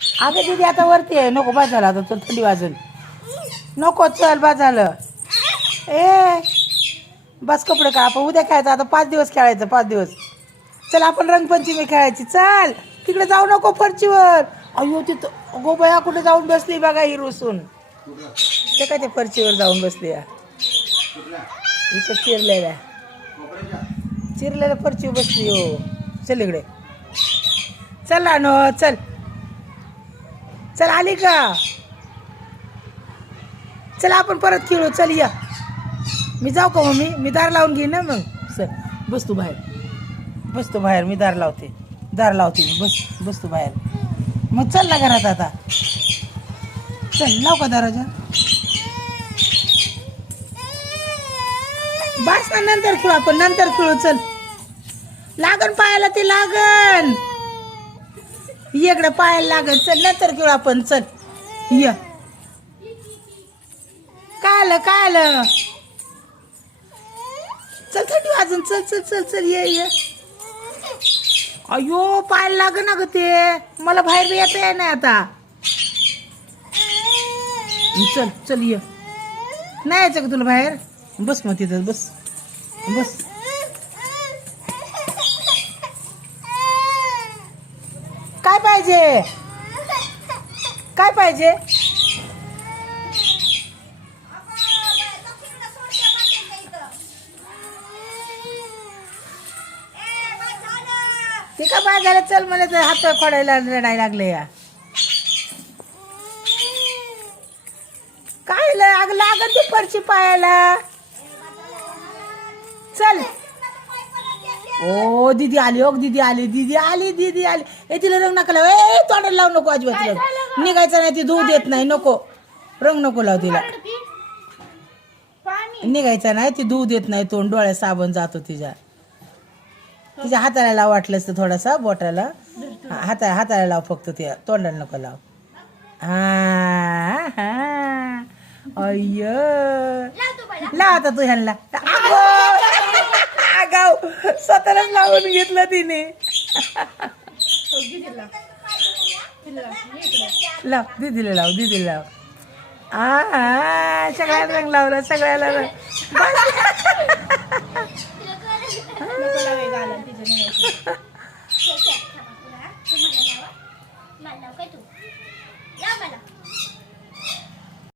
अगं दीदी आता वरती आहे, नको बाद झाला आता, तो थंडी वाजून नको, चल बाद झालं. ए बस कपडे का, आपण उद्या खेळायचं, आता 5 दिवस खेळायचं, 5 दिवस. चल आपण रंगपंचमी खेळायची, चल तिकडे जाऊ नको फरचीवर. अयो तिथं गो बया कुठे जाऊन बसली बघा ही रुसून, ते काय ते फरचीवर जाऊन बसली या इथं चिरलेल्या फरचीवर बसली. हो चल इकडे, चल नो चल चल, आली का, चल आपण परत खेळू, चल या. मी जाऊ का मम्मी, मी दार लावून घेईन ना मग. चल बस तू बाहेर, बस तू बाहेर, मी दार लावते, दार लावते मी, बस तू बाहेर. मग चल ना घरात आता, चल लाव का दरवाजा. बस ना, नंतर खेळू आपण, नंतर खेळू. चल लागन पायाला, ते लागन इकडे पायाला लागन, चल नंतर खेळू आपण. चल या, काय आलं काय आलं, चल थंडी वाजून, चल चल चल चल ये. अयो पायाला लागन ना ग ते, मला बाहेर बी येता आहे ना आता. चल चल ये, नाही यायचं का तुला बाहेर, बस मग तिथं बस बस. काय पाहिजे, काय पाहिजे, ते का बाय झालं, चल मला तर हात खोडायला रडायला लागले या. काय अग लागत ते परची पायाला, चल. ओ दीदी आली, ओ दीदी आली, दीदी आली, दीदी आली. ए तिला रंग नका लाव, ए तोंडाला लावू नको अजिबात, तिला निघायचं नाही, ती धुवू देत नाही, नको रंग नको लाव तिला, निघायचं नाही, ती धुवू देत नाही तोंड, डोळ्यात साबण जातो तिच्या. तिच्या हाताला लाव वाटलंच तर थोडासा, बोटाला हाताला लाव फक्त, त्या तोंडाला नको लाव. हा हा अय्य लाव आता तू ह्यांना. गाव स्वतःलाच लावून घेतलं तिने. लाव दीदीला लाव, दीदीला लाव. सगळ्याला रंग लावला, सगळ्याला रंग.